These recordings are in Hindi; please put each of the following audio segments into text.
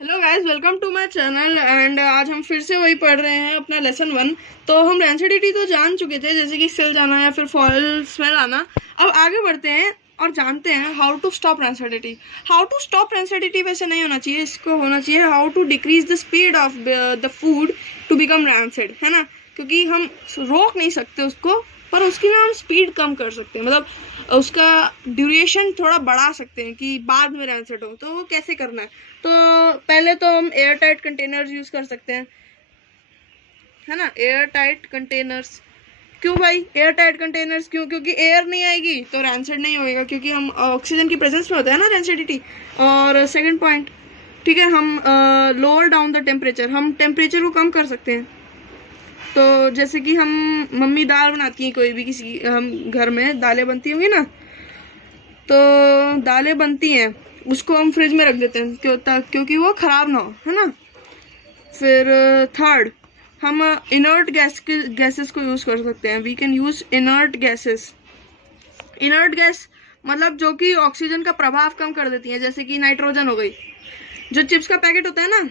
Hello guys, welcome to my channel. And आज हम फिर से वही पढ़ रहे हैं अपना लेसन 1। तो हम रेंसिडिटी तो जान चुके थे, जैसे कि सेल जाना या फिर फॉयल स्मेल आना। अब आगे बढ़ते हैं और जानते हैं how to stop rancidity. How to stop rancidity वैसे नहीं होना चाहिए, इसको होना चाहिए how to decrease the speed of the food to become rancid, है ना। क्योंकि हम रोक नहीं सकते उसको, पर उसकी ना हम स्पीड कम कर सकते हैं, मतलब उसका ड्यूरेशन थोड़ा बढ़ा सकते हैं कि बाद में रैंसिड हो। तो वो कैसे करना है? तो पहले तो हम एयर टाइट कंटेनर्स यूज कर सकते हैं, है ना। एयर टाइट कंटेनर्स क्यों भाई? एयर टाइट कंटेनर्स क्यों? क्योंकि एयर नहीं आएगी तो रैंसिड नहीं होएगा, क्योंकि हम ऑक्सीजन की प्रेजेंस में होता है ना रैंसिडिटी। और सेकंड पॉइंट, ठीक है, हम लोअर डाउन द टेम्परेचर, हम टेम्परेचर को कम कर सकते हैं। तो जैसे कि हम मम्मी दाल बनाती हैं, कोई भी किसी हम घर में दालें बनती होंगी ना, तो दालें बनती हैं, उसको हम फ्रिज में रख देते हैं क्योंकि वो ख़राब ना हो, है ना। फिर थर्ड, हम इनर्ट गैसेस को यूज़ कर सकते हैं। We can use inert gases. Inert gas मतलब जो कि ऑक्सीजन का प्रभाव कम कर देती हैं, जैसे कि नाइट्रोजन हो गई। जो चिप्स का पैकेट होता है ना,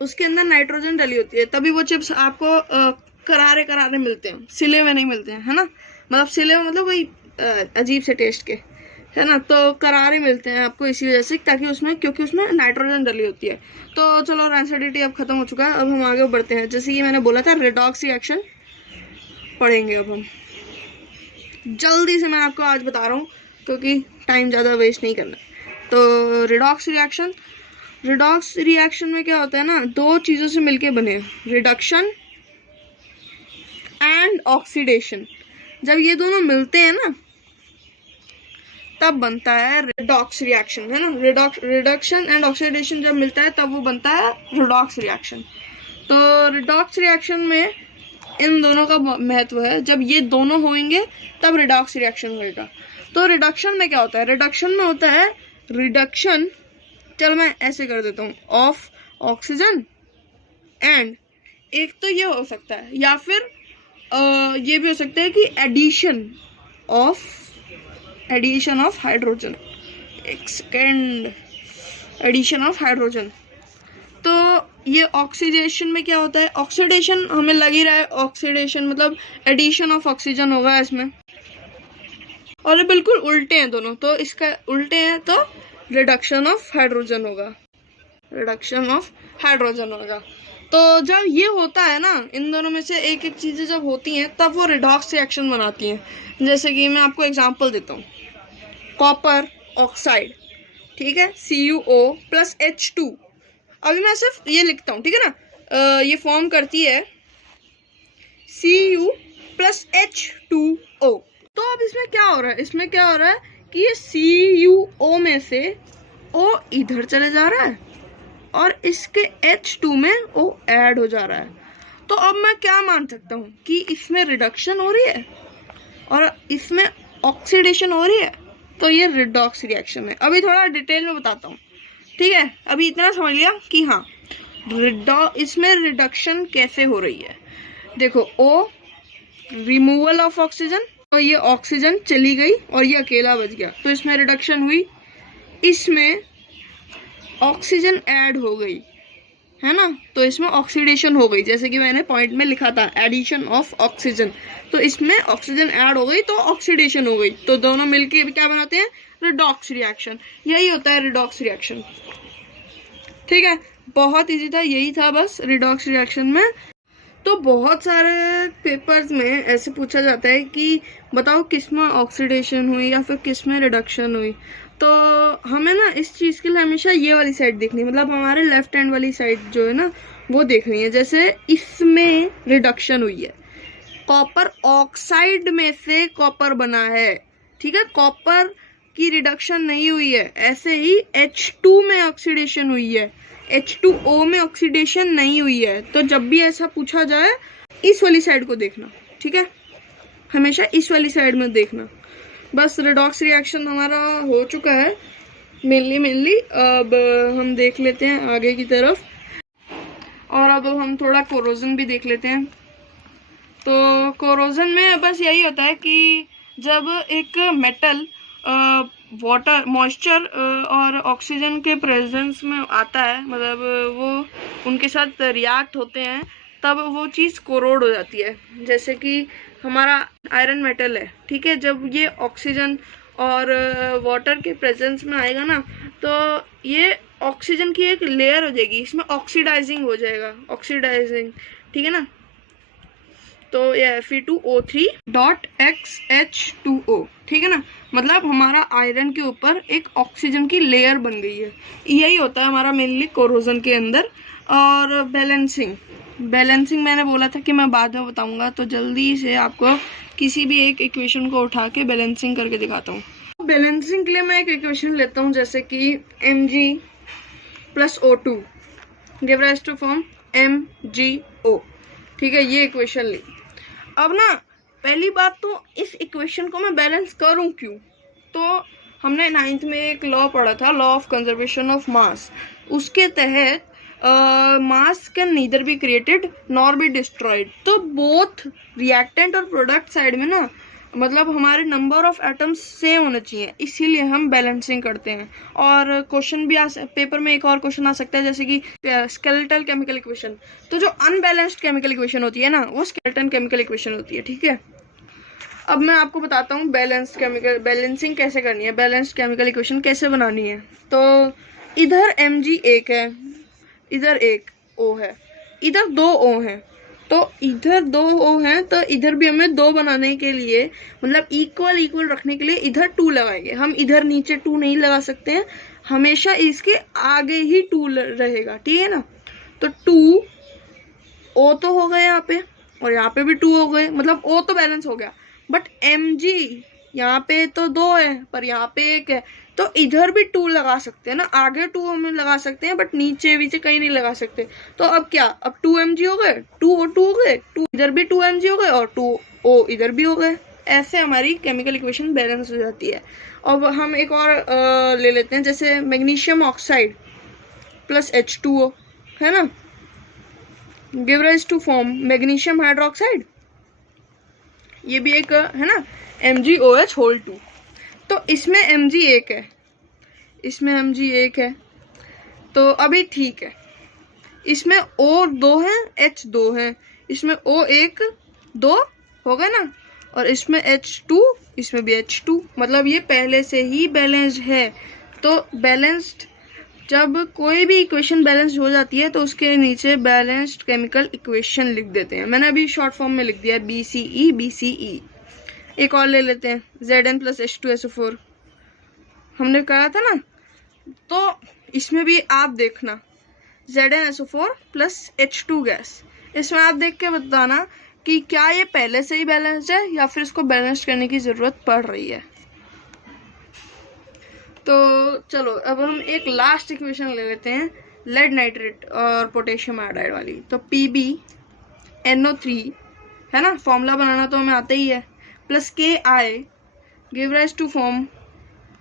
उसके अंदर नाइट्रोजन डली होती है, तभी वो चिप्स आपको करारे करारे मिलते हैं, सिले में नहीं मिलते हैं, है ना। मतलब सिले में मतलब वही अजीब से टेस्ट के, है ना। तो करारे मिलते हैं आपको इसी वजह से, ताकि उसमें, क्योंकि उसमें नाइट्रोजन डली होती है। तो चलो, रैंसिडिटी अब खत्म हो चुका है, अब हम आगे बढ़ते हैं। जैसे कि मैंने बोला था, रेडॉक्स रिएक्शन पढ़ेंगे अब हम। जल्दी से मैं आपको आज बता रहा हूँ, क्योंकि टाइम ज़्यादा वेस्ट नहीं करना। तो रिडॉक्स रिएक्शन, रिडॉक्स रिएक्शन में क्या होता है ना, दो चीज़ों से मिलके बने, रिडक्शन एंड ऑक्सीडेशन। जब ये दोनों मिलते हैं ना, तब बनता है रिडॉक्स रिएक्शन, है ना। रिडक्शन एंड ऑक्सीडेशन जब मिलता है तब वो बनता है रिडॉक्स रिएक्शन। तो रिडॉक्स रिएक्शन में इन दोनों का महत्व है। जब ये दोनों होंगे तब रिडॉक्स रिएक्शन होएगा। तो रिडक्शन में क्या होता है? रिडक्शन में होता है रिडक्शन, चल मैं ऐसे कर देता हूँ, ऑफ ऑक्सीजन एंड, एक तो ये हो सकता है, या फिर ये भी हो सकता है कि एडिशन ऑफ हाइड्रोजन। एक सेकेंड, एडिशन ऑफ हाइड्रोजन। तो ये ऑक्सीडेशन में क्या होता है? ऑक्सीडेशन हमें लग ही रहा है, ऑक्सीडेशन मतलब एडिशन ऑफ ऑक्सीजन होगा इसमें, और ये बिल्कुल उल्टे हैं दोनों। तो इसका उल्टे हैं तो रिडक्शन ऑफ हाइड्रोजन होगा, रिडक्शन ऑफ हाइड्रोजन होगा। तो जब ये होता है ना, इन दोनों में से एक एक चीज़ें जब होती हैं, तब वो रिडॉक्स रिएक्शन बनाती हैं। जैसे कि मैं आपको एग्जांपल देता हूँ, कॉपर ऑक्साइड, ठीक है, CuO+H2। अभी मैं सिर्फ ये लिखता हूँ, ठीक है ना। ये फॉर्म करती है Cu+H2O। तो अब इसमें क्या हो रहा है? इसमें क्या हो रहा है कि ये CuO में से O इधर चले जा रहा है और इसके H2 में O ऐड हो जा रहा है। तो अब मैं क्या मान सकता हूँ कि इसमें रिडक्शन हो रही है और इसमें ऑक्सीडेशन हो रही है। तो ये रिडॉक्स रिएक्शन है। अभी थोड़ा डिटेल में बताता हूँ, ठीक है। अभी इतना समझ लिया कि हाँ, इसमें रिडक्शन कैसे हो रही है। देखो, O रिमूवल ऑफ ऑक्सीजन, तो ये ऑक्सीजन चली गई और ये अकेला बच गया, तो इसमें रिडक्शन हुई। इसमें ऑक्सीजन ऐड हो गई, है ना, तो इसमें ऑक्सीडेशन हो गई, जैसे कि मैंने पॉइंट में लिखा था, एडिशन ऑफ ऑक्सीजन। तो इसमें ऑक्सीजन ऐड हो गई तो ऑक्सीडेशन हो गई, तो दोनों मिलके क्या बनाते हैं? Redox reaction. यही होता है रिडॉक्स रिएक्शन, ठीक है। बहुत इजी था, यही था बस रिडॉक्स रिएक्शन में। तो बहुत सारे पेपर्स में ऐसे पूछा जाता है कि बताओ किसमें ऑक्सीडेशन हुई या फिर किसमें रिडक्शन हुई। तो हमें ना इस चीज़ के लिए हमेशा ये वाली साइड देखनी, मतलब हमारे लेफ्ट हैंड वाली साइड जो है ना, वो देखनी है। जैसे इसमें रिडक्शन हुई है, कॉपर ऑक्साइड में से कॉपर बना है, ठीक है, कॉपर की रिडक्शन नहीं हुई है। ऐसे ही H2 में ऑक्सीडेशन हुई है, H2O में ऑक्सीडेशन नहीं हुई है। तो जब भी ऐसा पूछा जाए, इस वाली साइड को देखना, ठीक है, हमेशा इस वाली साइड में देखना। बस रिडॉक्स रिएक्शन हमारा हो चुका है मेनली। अब हम देख लेते हैं आगे की तरफ, और अब हम थोड़ा कोरोजन भी देख लेते हैं। तो कोरोजन में बस यही होता है कि जब एक मेटल वाटर मॉइस्चर और ऑक्सीजन के प्रेजेंस में आता है, मतलब वो उनके साथ रिएक्ट होते हैं, तब वो चीज़ कोरोड हो जाती है। जैसे कि हमारा आयरन मेटल है, ठीक है, जब ये ऑक्सीजन और वाटर के प्रेजेंस में आएगा ना, तो ये ऑक्सीजन की एक लेयर हो जाएगी, इसमें ऑक्सीडाइजिंग हो जाएगा, ऑक्सीडाइजिंग, ठीक है ना। तो ये Fe2O3.XH2O, ठीक है ना, मतलब हमारा आयरन के ऊपर एक ऑक्सीजन की लेयर बन गई है। यही होता है हमारा मेनली कोरोजन के अंदर। और बैलेंसिंग मैंने बोला था कि मैं बाद में बताऊंगा, तो जल्दी से आपको किसी भी एक इक्वेशन को उठा के बैलेंसिंग करके दिखाता हूँ। बैलेंसिंग के लिए मैं एक इक्वेशन लेता हूँ, जैसे कि Mg + O2 give rise to form MgO, ठीक है, ये इक्वेशन ली। अब ना पहली बात तो इस इक्वेशन को मैं बैलेंस करूं क्यों, तो हमने 9th में एक लॉ पढ़ा था, law of conservation of mass. उसके तहत मास can neither be created nor be destroyed. तो बोथ रिएक्टेंट और प्रोडक्ट साइड में ना, मतलब हमारे नंबर ऑफ एटम्स सेम होना चाहिए, इसीलिए हम बैलेंसिंग करते हैं। और क्वेश्चन भी पेपर में एक और क्वेश्चन आ सकता है, जैसे कि स्केलेटल केमिकल इक्वेशन। तो जो अनबैलेंस्ड केमिकल इक्वेशन होती है ना, वो स्केलेटल केमिकल इक्वेशन होती है, ठीक है। अब मैं आपको बताता हूँ बैलेंसिंग कैसे करनी है, बैलेंस्ड केमिकल इक्वेशन कैसे बनानी है। तो इधर Mg एक है, इधर एक O है, इधर 2 O हैं, तो इधर 2 O हैं, तो इधर भी हमें 2 बनाने के लिए, मतलब इक्वल रखने के लिए इधर 2 लगाएंगे। हम इधर नीचे 2 नहीं लगा सकते हैं, हमेशा इसके आगे ही 2 रहेगा, ठीक है ना। तो 2 O तो हो गए यहाँ पे, और यहाँ पे भी 2 हो गए, मतलब O तो बैलेंस हो गया। बट Mg यहाँ पे तो 2 है, पर यहाँ पे 1 है, तो इधर भी 2 लगा सकते हैं ना, आगे 2 हम लगा सकते हैं, बट नीचे कहीं नहीं लगा सकते। तो अब क्या, अब 2 Mg हो गए, 2 O2 हो गए, 2 इधर भी 2 Mg हो गए, और 2 O इधर भी हो गए। ऐसे हमारी केमिकल इक्वेशन बैलेंस हो जाती है। अब हम एक और ले लेते हैं, जैसे मैग्नीशियम ऑक्साइड + H2O, है ना, give rise to form magnesium hydroxide. ये भी एक है ना, MgOH2। तो इसमें Mg एक है, इसमें Mg एक है, तो अभी ठीक है। इसमें O 2 है, H 2 है, इसमें O 1 2 हो गए ना, और इसमें H2, इसमें भी H2, मतलब ये पहले से ही बैलेंस्ड है। तो बैलेंस्ड, जब कोई भी इक्वेशन बैलेंस्ड हो जाती है तो उसके नीचे बैलेंस्ड केमिकल इक्वेशन लिख देते हैं। मैंने अभी शॉर्ट फॉर्म में लिख दिया है BCE। एक और ले लेते हैं, Zn + H2SO4 हमने कहा था ना, तो इसमें भी आप देखना ZnSO4 + H2 गैस। इसमें आप देख के बताना कि क्या ये पहले से ही बैलेंस्ड है या फिर इसको बैलेंस करने की ज़रूरत पड़ रही है। तो चलो अब हम एक लास्ट इक्वेशन ले लेते हैं, लेड नाइट्रेट और पोटेशियम आयोडाइड वाली। तो PbNO3 है ना, फॉर्मूला बनाना तो हमें आता ही है, + Ki give rise to form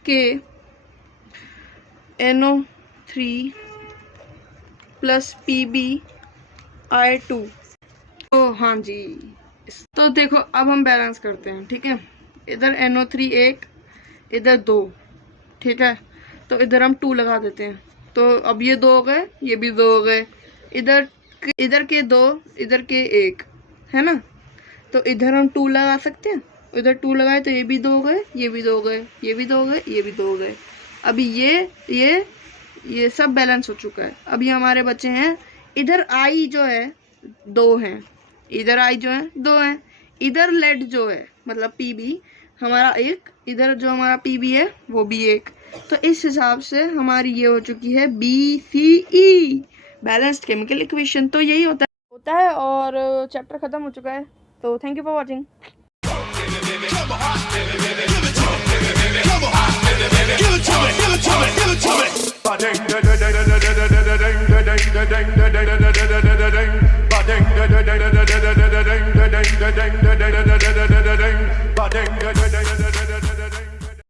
KNO3 + PbI2। तो हाँ जी, तो देखो अब हम बैलेंस करते हैं, ठीक है। इधर NO3 1, इधर 2, ठीक है, तो इधर हम 2 लगा देते हैं। तो अब ये 2 हो गए, ये भी 2 हो गए, इधर के 2, इधर के 1, है ना। तो इधर हम 2 लगा सकते हैं, इधर 2 लगाए तो ये भी 2 हो गए, ये भी 2 हो गए, ये भी 2 हो गए, ये भी 2 हो गए। अभी ये सब बैलेंस हो चुका है। अभी हमारे बचे हैं, इधर I जो है 2 हैं, इधर I जो है 2 हैं, इधर लेड जो है मतलब Pb हमारा 1, इधर जो हमारा Pb है वो भी 1। तो इस हिसाब से हमारी ये हो चुकी है BCE, बैलेंस्ड केमिकल इक्वेशन। तो यही होता है और चैप्टर खत्म हो चुका है। तो thank you for watching. Give it to me.